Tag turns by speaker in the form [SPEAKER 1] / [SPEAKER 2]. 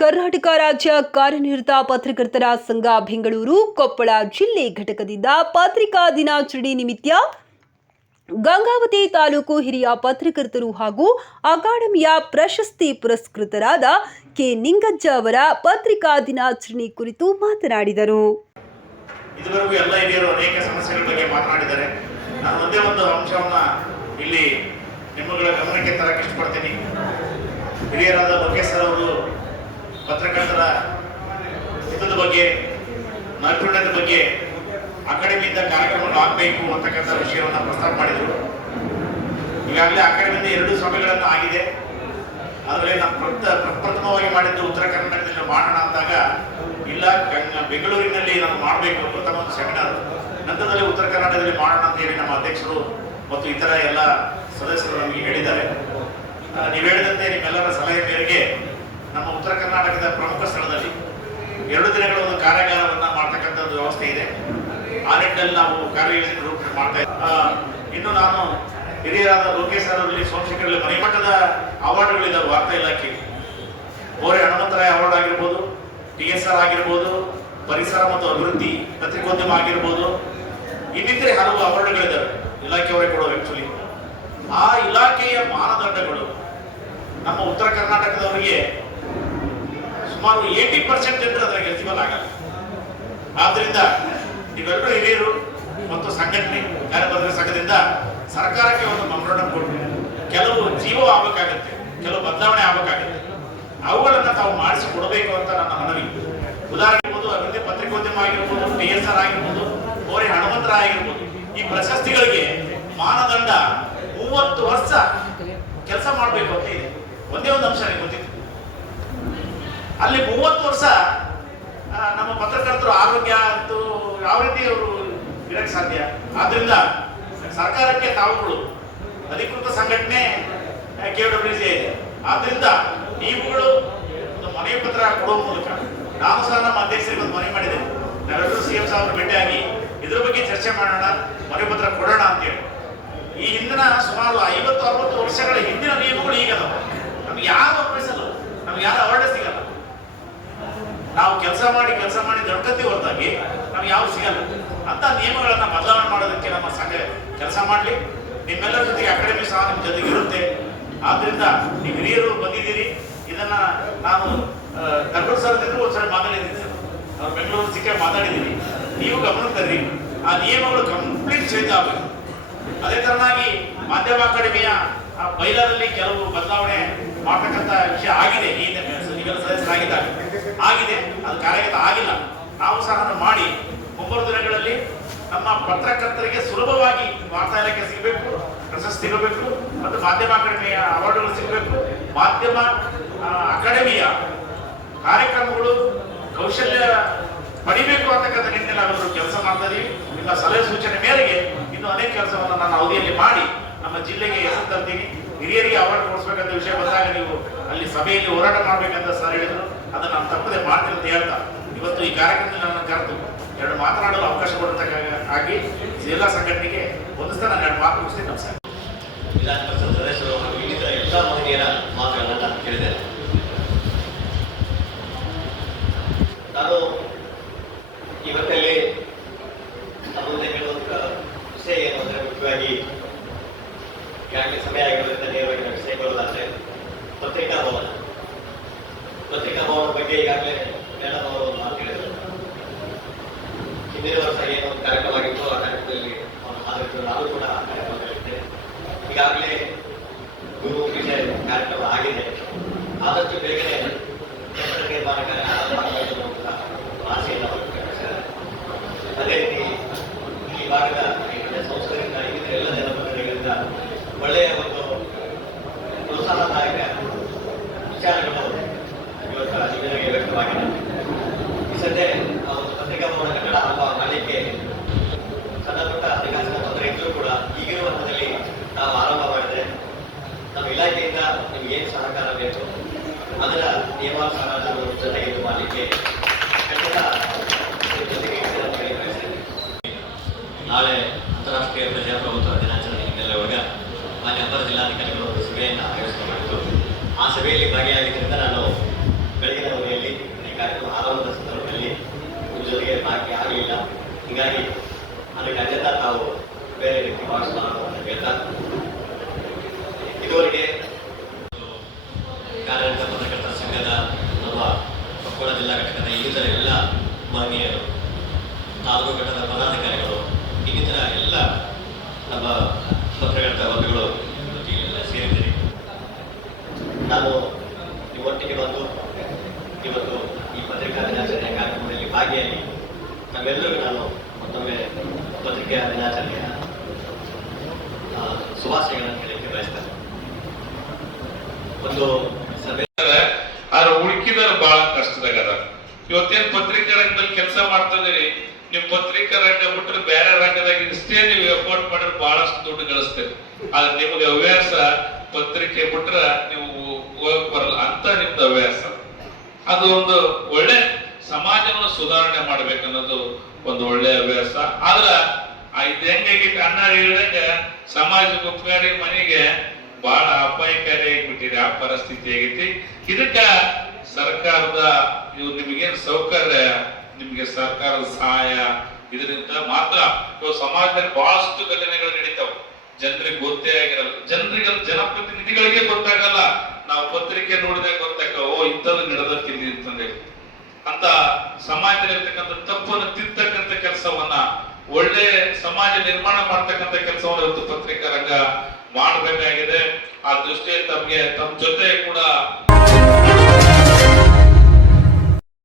[SPEAKER 1] ಕರ್ನಾಟಕ ರಾಜ್ಯ ಕಾರ್ಯನಿರತ ಪತ್ರಕರ್ತರ ಸಂಘ ಬೆಂಗಳೂರು, ಕೊಪ್ಪಳ ಜಿಲ್ಲೆ ಘಟಕದಿಂದ ಪತ್ರಿಕಾ ದಿನಾಚರಣೆ ನಿಮಿತ್ತ ಗಂಗಾವತಿ ತಾಲೂಕು ಹಿರಿಯ ಪತ್ರಕರ್ತರು ಹಾಗೂ ಅಕಾಡೆಮಿಯ ಪ್ರಶಸ್ತಿ ಪುರಸ್ಕೃತರಾದ ಕೆ. ನಿಂಗಜ್ಜ ಅವರ ಪತ್ರಿಕಾ ದಿನಾಚರಣೆ ಕುರಿತು ಮಾತನಾಡಿದರು.
[SPEAKER 2] ಇದುವರೆಗೂ ಎಲ್ಲ ಹಿರಿಯರು ಅನೇಕ ಸಮಸ್ಯೆಗಳ ಬಗ್ಗೆ ಮಾತನಾಡಿದ್ದಾರೆ. ನಾನು ಒಂದೇ ಒಂದು ಅಂಶವನ್ನು ಇಲ್ಲಿ ನಿಮ್ಮಗಳ ಗಮನಕ್ಕೆ ತರಕ್ಕೆ ಇಷ್ಟಪಡ್ತೀನಿ. ಹಿರಿಯರಾದ ಲೋಕೇಶ್ ಸರ್ ಅವರು ಪತ್ರಕರ್ತರ ಹಿತದ ಬಗ್ಗೆ ನೈಪುಣ್ಯದ ಬಗ್ಗೆ ಅಕಾಡೆಮಿಯಿಂದ ಕಾರ್ಯಕ್ರಮಗಳು ಆಗಬೇಕು ಅಂತಕ್ಕಂಥ ವಿಷಯವನ್ನು ಪ್ರಸ್ತಾಪ ಮಾಡಿದರು. ಈಗಾಗಲೇ ಅಕಾಡೆಮಿಯಿಂದ ಎರಡು ಸಭೆಗಳನ್ನು ಆಗಿದೆ. ಅದರಲ್ಲಿ ನಾವು ಪ್ರತ ಪ್ರಪ್ರಥಮವಾಗಿ ಮಾಡಿದ್ದು ಉತ್ತರ ಕರ್ನಾಟಕದಲ್ಲಿ ಮಾಡೋಣ ಅಂದಾಗ, ಇಲ್ಲ ಬೆಂಗಳೂರಿನಲ್ಲಿ ನಾವು ಮಾಡಬೇಕು, ಪ್ರಥಮ ಒಂದು ಸೆಮಿನಾರ್ ನಂತರದಲ್ಲಿ ಉತ್ತರ ಕರ್ನಾಟಕದಲ್ಲಿ ಮಾಡೋಣ ಅಂತ ಹೇಳಿ ನಮ್ಮ ಅಧ್ಯಕ್ಷರು ಮತ್ತು ಇತರ ಎಲ್ಲ ಸದಸ್ಯರು ನಮಗೆ ಹೇಳಿದ್ದಾರೆ. ನೀವು ಹೇಳಿದಂತೆ ನಿಮ್ಮೆಲ್ಲರ ಸಲಹೆ ಮೇರೆಗೆ ನಮ್ಮ ಉತ್ತರ ಕರ್ನಾಟಕದ ಪ್ರಮುಖ ಸ್ಥಳದಲ್ಲಿ ಎರಡು ದಿನಗಳ ಒಂದು ಕಾರ್ಯಾಗಾರವನ್ನು ಮಾಡ್ತಕ್ಕಂಥದ್ದು ವ್ಯವಸ್ಥೆ ಇದೆ. ಆ ನಿಟ್ಟಿನಲ್ಲಿ ನಾವು ಕಾರ್ಯಯೋಜನೆ ರೂಪಣೆ ಮಾಡ್ತಾ ಇದ್ದೀವಿ ಇನ್ನು ನಾನು ಹಿರಿಯರಾದ ಲೋಕೇಶ್ ಸರ್ ಅವರಲ್ಲಿ ಸೋಮಶೇಖರಲ್ಲಿ ಮನೆಮಟ್ಟದ ಅವಾರ್ಡ್ಗಳಿದ್ದಾವೆ ವಾರ್ತಾ ಇಲಾಖೆ. ಓರೆ ಹನುಮಂತರಾಯ ಅವಾರ್ಡ್ ಆಗಿರ್ಬೋದು, ಟಿ ಎಸ್ ಆರ್ ಆಗಿರ್ಬೋದು, ಪರಿಸರ ಮತ್ತು ಅಭಿವೃದ್ಧಿ ಪತ್ರಿಕೋದ್ಯಮ ಆಗಿರ್ಬೋದು, ಇನ್ನಿತರೆ ಹಲವು ಅವಾರ್ಡ್ಗಳಿದ್ದಾವೆ ಇಲಾಖೆಯವರೇ ಕೊಡೋರು ಆಕ್ಚುಲಿ ಆ ಇಲಾಖೆಯ ಮಾನದಂಡಗಳು ನಮ್ಮ ಉತ್ತರ ಕರ್ನಾಟಕದವರಿಗೆ ಸುಮಾರು ಏಯ್ಟಿ ಪರ್ಸೆಂಟ್ ಜನರು ಅದರ ಎಲಿಜಿಬಲ್ ಆಗಲ್ಲ. ಆದ್ರಿಂದ ನೀವೆಲ್ಲರೂ ಹಿರಿಯರು ಮತ್ತು ಸಂಘಟನೆ ಕಾರ್ಯಪತ್ರ ಸಂಘದಿಂದ ಸರ್ಕಾರಕ್ಕೆ ಒಂದು ಮನೋರಣ ಕೊಟ್ಟು ಕೆಲವು ಜೀವ ಆಗಬೇಕಾಗತ್ತೆ, ಕೆಲವು ಬದಲಾವಣೆ ಆಗಬೇಕಾಗತ್ತೆ. ಅವುಗಳನ್ನ ತಾವು ಮಾಡಿಸಿ ಕೊಡಬೇಕು ಅಂತ ನನ್ನ ಮನವಿ. ಉದಾಹರಣೆ ಇರ್ಬೋದು ಅಭಿವೃದ್ಧಿ ಪತ್ರಿಕೋದ್ಯಮ ಆಗಿರ್ಬೋದು, ಟಿ ಎಸ್ ಆರ್ ಆಗಿರ್ಬೋದು, ಕೋರಿ ಹನುಮಂತರ ಆಗಿರ್ಬೋದು. ಈ ಪ್ರಶಸ್ತಿಗಳಿಗೆ ಮಾನದಂಡ ಮೂವತ್ತು ವರ್ಷ ಕೆಲಸ ಮಾಡಬೇಕು ಅಂತ ಇದೆ ಒಂದೇ ಒಂದು ಅಂಶ ನಿಮ್ಗೆ ಗೊತ್ತಿತ್ತು ಅಲ್ಲಿ ಮೂವತ್ತು ವರ್ಷ ನಮ್ಮ ಪತ್ರಕರ್ತರು ಆರೋಗ್ಯ ಅಂತೂ ಯಾವ ರೀತಿ ಅವರು ಇರಕ್ಕೆ ಸಾಧ್ಯ? ಆದ್ರಿಂದ ಸರ್ಕಾರಕ್ಕೆ ತಾವುಗಳು ಅಧಿಕೃತ ಸಂಘಟನೆ ಕೆ ಡಬ್ಲ್ಯೂ ಆದ್ರಿಂದ ನೀವುಗಳು ಒಂದು ಮನವಿ ಪತ್ರ ಕೊಡುವ ಮೂಲಕ, ನಾನು ಸಹ ನಮ್ಮ ಅಧ್ಯಕ್ಷರಿಗೆ ಒಂದು ಮನವಿ ಮಾಡಿದ್ದೇನೆ. ನಾವೆಲ್ಲರೂ ಸಿ ಎಂ ಸಾಹೇಬ್ರ ಭೇಟಿಯಾಗಿ ಇದ್ರ ಬಗ್ಗೆ ಚರ್ಚೆ ಮಾಡೋಣ, ಮನವಿ ಪತ್ರ ಕೊಡೋಣ ಅಂತೇಳಿ. ಈ ಹಿಂದಿನ ಸುಮಾರು ಐವತ್ತು, ಅರವತ್ತು ವರ್ಷಗಳ ಹಿಂದಿನ ನಿಯಮಗಳು ಈಗ ನಮ್ಗೆ ಯಾರು ಅಪ್ಪಿಸಲು ನಮ್ಗೆ ಯಾರು ಅವಾರ್ಡ್ ಸಿಗಲ್ಲ ನಾವು ಕೆಲಸ ಮಾಡಿ ಕೆಲಸ ಮಾಡಿ ದೊಡ್ಡತಿ ಹೊರತಾಗಿ ನಮ್ಗೆ ಯಾವ ಸಿಗಲ್ಲ. ಅಂತ ನಿಯಮಗಳನ್ನ ಬದಲಾವಣೆ ಮಾಡೋದಕ್ಕೆ ನಮ್ಮ ಸಂಘ ಕೆಲಸ ಮಾಡಲಿ. ನಿಮ್ಮೆಲ್ಲರ ಜೊತೆಗೆ ಅಕಾಡೆಮಿ ಸಹ ನಿಮ್ಮ ಜೊತೆಗೆ ಇರುತ್ತೆ. ಆದ್ರಿಂದ ನೀವು ಹಿರಿಯರು ಬಂದಿದ್ದೀರಿ. ಇದನ್ನ ನಾನು ಕರ್ನೂರು ಸರ್ ಒಂದ್ಸಲ ಮಾತಾಡಿದ್ದೀನಿ ಸರ್. ನಾವು ಬೆಂಗಳೂರು ಸಿಕ್ಕ ಮಾತಾಡಿದ್ದೀನಿ. ನೀವು ಗಮನ ತರ್ರಿ. ಆ ನಿಯಮಗಳು ಕಂಪ್ಲೀಟ್ ಚೇಂಜ್ ಆಗಬೇಕು. ಅದೇ ತರನಾಗಿ ಮಾಧ್ಯಮ ಅಕಾಡೆಮಿಯ ಆ ಬೈಲರಲ್ಲಿ ಕೆಲವು ಬದಲಾವಣೆ ಮಾಡ್ತಕ್ಕಂಥ ವಿಷಯ ಆಗಿದೆ. ಈ ಸದಸ್ಯರಾಗಿದ್ದಾರೆ ಆಗಿದೆ. ಅದು ಕಾರ್ಯಗತ ಆಗಿಲ್ಲ. ನಾವು ಸಹ ಮಾಡಿ ಮುಂಬರುವ ದಿನಗಳಲ್ಲಿ ನಮ್ಮ ಪತ್ರಕರ್ತರಿಗೆ ಸುಲಭವಾಗಿ ವಾರ್ತಾ ಇಲಾಖೆ ಸಿಗಬೇಕು, ಪ್ರಶಸ್ತಿ ಮತ್ತು ಮಾಧ್ಯಮ ಅಕಾಡೆಮಿಯ ಅವಾರ್ಡ್ಗಳು ಸಿಗಬೇಕು. ಮಾಧ್ಯಮ ಅಕಾಡೆಮಿಯ ಕಾರ್ಯಕ್ರಮಗಳು ಕೌಶಲ್ಯ ಪಡಿಬೇಕು ಅಂತಕ್ಕಂಥ ನಿಟ್ಟಿನಲ್ಲಿ ನಾವೆಲ್ಲರೂ ಕೆಲಸ ಮಾಡ್ತಾ ಇದೀವಿ. ನಿಮ್ಮ ಸಲಹೆ ಸೂಚನೆ ಮೇರೆಗೆ ಇನ್ನೂ ಅನೇಕ ಕೆಲಸವನ್ನು ನನ್ನ ಅವಧಿಯಲ್ಲಿ ಮಾಡಿ ನಮ್ಮ ಜಿಲ್ಲೆಗೆ ಹೆಸರು ತರ್ತೀನಿ. ಹಿರಿಯರಿಗೆ ಅವಾರ್ಡ್ ಕೊಡಿಸ್ಬೇಕಂತ ವಿಷಯ ಬಂದಾಗ ನೀವು ಅಲ್ಲಿ ಸಭೆಯಲ್ಲಿ ಹೋರಾಟ ಮಾಡ್ಬೇಕಂತ ಸರ್ ಹೇಳಿದ್ರು. ಅದನ್ನ ನಾನು ತಪ್ಪದೆ ಮಾಡ್ತೀನಿ ಅಂತ ಹೇಳ್ತಾ. ಇವತ್ತು ಈ ಕಾರ್ಯಕ್ರಮದಲ್ಲಿ ನನ್ನ ಕರೆದು ಎರಡು ಮಾತನಾಡಲು ಅವಕಾಶ ಕೊಡತಕ್ಕ ಆಗಿ ಜಿಲ್ಲಾ ಸಂಘಟನೆಗೆ ಒಂದು ನಾನು ಎರಡು ಮಾತು ಮುಗಿಸ್ತೀನಿ, ನಮಸ್ಕಾರ.
[SPEAKER 3] ವಿಧಾನ ಪರಿಷತ್ ಸದಸ್ಯರು ಹಾಗೂ ಇನ್ನಿತರ ಎಲ್ಲ ಮಹಿಳೆಯರ ಮಾತುಗಳನ್ನು ನಾನು ಕೇಳಿದ್ದೇನೆ ನಾನು ಇವತ್ತಲ್ಲಿ ನಮ್ಮ ಮುಂದೆ ಹೇಳುವಂಥ ವಿಷಯ ಏನು ಅಂದರೆ ಮುಖ್ಯವಾಗಿ ಈಗಾಗಲೇ ಸಮಯ ಆಗಿರೋದ್ರಿಂದ ನೇರವಾಗಿ ನಾನು ವಿಷಯ ಬರೋದಾದ್ರೆ ಪತ್ರಿಕಾ ಭವನ ಪತ್ರಿಕಾ ಭವನ ಬಗ್ಗೆ ಈಗಾಗಲೇ ಮೇಡಮ್ ಮಾತು ಹೇಳಿದರು. ಹಿಂದಿನ ವರ್ಷ ಏನೋ ಒಂದು ಕಾರ್ಯಕ್ರಮ ಆಗಿತ್ತು, ಆ ಕಾರ್ಯಕ್ರಮದಲ್ಲಿ ಅವರು ಮಾತಾಡಿದ್ರು ನಾನು ಕೂಡ ಆ ಕಾರ್ಯಕ್ರಮದಲ್ಲಿದ್ದೆ ಈಗಾಗಲೇ ಗುರು ವಿಷಯ ಕಾರ್ಯಕ್ರಮ ಆಗಿದೆ. ಆದಷ್ಟು ಬೇಗನೆ ಕಟ್ಟಡ ನಿರ್ಮಾಣ ಆಸೆಯನ್ನು ಅದೇ ರೀತಿ ಈ ಭಾಗದ ನಾಳೆ ಅಂತಾರಾಷ್ಟ್ರೀಯ ಪ್ರಜಾಪ್ರಭುತ್ವ ದಿನಾಚರಣೆ ಹಿನ್ನೆಲೆಯೊಳಗೆ ಮಾನ್ಯ ಅಪರ ಜಿಲ್ಲಾಧಿಕಾರಿಗಳು ಒಂದು ಸಭೆಯನ್ನು ಆಯೋಜನೆ ಆ ಸಭೆಯಲ್ಲಿ ಭಾಗಿಯಾಗಿದ್ದರಿಂದ ನಾನು ಬೆಳಗಿನ ಅವಧಿಯಲ್ಲಿ ಈ ಕಾರ್ಯಕ್ರಮ ಆರಂಭದ ಸಂದರ್ಭದಲ್ಲಿ ನಿಮ್ಮ ಜೊತೆಗೆ ಭಾಗಿಯಾಗಲಿಲ್ಲ ಹೀಗಾಗಿ ಅದಕ್ಕೆ ಅಜ್ಜತ ತಾವು ಬೇರೆ ರೀತಿ ಭಾವಿಸಲಾಗುವಂತ ಹೇಳ್ತಾ ಇದುವರೆಗೆ ಕಾರ್ಯನಿರ್ತ ಪತ್ರಕರ್ತ ಸಂಘದ ನಮ್ಮ ಕೊಪ್ಪಳ ಜಿಲ್ಲಾ ಘಟಕದ ಈಗಿನ ಎಲ್ಲ ಮಾನ್ಯ ತಾಲೂಕು ಘಟಕದ ಪದಾಧಿಕಾರಿಗಳು ನಮ್ಮ ಪತ್ರಕರ್ತ ಬಂಧುಗಳು ಸೇರಿದ್ದೀರಿ ನಾನು ಇವತ್ತಿಗೆ ಬಂದು ಇವತ್ತು ಈ ಪತ್ರಿಕಾ ದಿನಾಚರಣೆಯ ಕಾರ್ಯಕ್ರಮದಲ್ಲಿ ಭಾಗಿಯಾಗಿ ನಮ್ಮೆಲ್ಲರಿಗೂ ನಾನು ಮತ್ತೊಮ್ಮೆ ಪತ್ರಿಕಾ ದಿನಾಚರಣೆಯ ಶುಭಾಶಯಗಳನ್ನು ಹೇಳಲಿಕ್ಕೆ ಬಯಸ್ತೇನೆ. ಒಂದು ಸಭೆ
[SPEAKER 4] ಆದ್ರೆ ಉಳ್ಕಿದಾರ ಬಹಳ ಕಷ್ಟದಾಗ ಇವತ್ತೇನು ಪತ್ರಿಕಾ ರಂಗದಲ್ಲಿ ಕೆಲಸ ಮಾಡ್ತಾ ಇದೀರಿ ನಿಮ್ ಪತ್ರಿಕಾ ರಂಗ ಬಿಟ್ರೆ ಬೇರೆ ರಂಗದಾಗ ಇಷ್ಟೇ ನೀವು ಎಫೋರ್ಟ್ ಮಾಡಿದ್ರೆ ಬಹಳಷ್ಟು ದುಡ್ಡು ಗಳಿಸ್ತೀರಿ. ಆದ್ರೆ ನಿಮಗೆ ಹವ್ಯಾಸ ಪತ್ರಿಕೆ ಬಿಟ್ರ ನೀವು ಹೋಗಕ್ ಬರಲ್ಲ ಅಂತ ನಿಮ್ದು ಹವ್ಯಾಸ. ಅದು ಒಂದು ಒಳ್ಳೆ ಸಮಾಜವನ್ನು ಸುಧಾರಣೆ ಮಾಡ್ಬೇಕನ್ನೋದು ಒಂದು ಒಳ್ಳೆ ಹವ್ಯಾಸ. ಆದ್ರ ಇದು ಹೆಂಗಾಗೈತಿ ಅಣ್ಣ ಹೇಳಿದಂಗ ಸಮಾಜ ಉಪಕಾರಿ ಮನೆಗೆ ಬಹಳ ಅಪಾಯಕಾರಿ ಆಗಿಬಿಟ್ಟಿದೆ. ಆ ಪರಿಸ್ಥಿತಿ ಆಗೈತಿ. ಇದಕ್ಕ ಸರ್ಕಾರದ ಇವು ನಿಮಗೇನು ಸೌಕರ್ಯ ನಿಮ್ಗೆ ಸರ್ಕಾರದ ಸಹಾಯ, ಇದರಿಂದ ಮಾತ್ರ ಇವತ್ತು ಸಮಾಜದಲ್ಲಿ ಬಹಳಷ್ಟು ಘಟನೆಗಳು ನಡೀತಾವ. ಜನರಿಗೆ ಗೊತ್ತೇ ಆಗಿರಲ್ಲ. ಜನರಿಗೆ ಜನಪ್ರತಿನಿಧಿಗಳಿಗೆ ಗೊತ್ತಾಗಲ್ಲ. ನಾವು ಪತ್ರಿಕೆ ನೋಡಿದಾಗ ಗೊತ್ತಾಗ ಓ, ಇಂಥದ್ದು ನಡೆದಕ್ಕಿಲ್ಲಿ ಅಂತಂದೇ ಅಂತ ಸಮಾಜದಲ್ಲಿರ್ತಕ್ಕಂಥ ತಪ್ಪನ್ನು ತಿಂತಕ್ಕಂಥ ಕೆಲಸವನ್ನ ಒಳ್ಳೆ ಸಮಾಜ ನಿರ್ಮಾಣ ಮಾಡ್ತಕ್ಕಂಥ ಕೆಲಸವನ್ನು ಇವತ್ತು ಪತ್ರಿಕಾ ರಂಗ ಮಾಡಬೇಕಾಗಿದೆ. ಆ ದೃಷ್ಟಿಯಲ್ಲಿ ತಮಗೆ ತಮ್ಮ ಜೊತೆ ಕೂಡ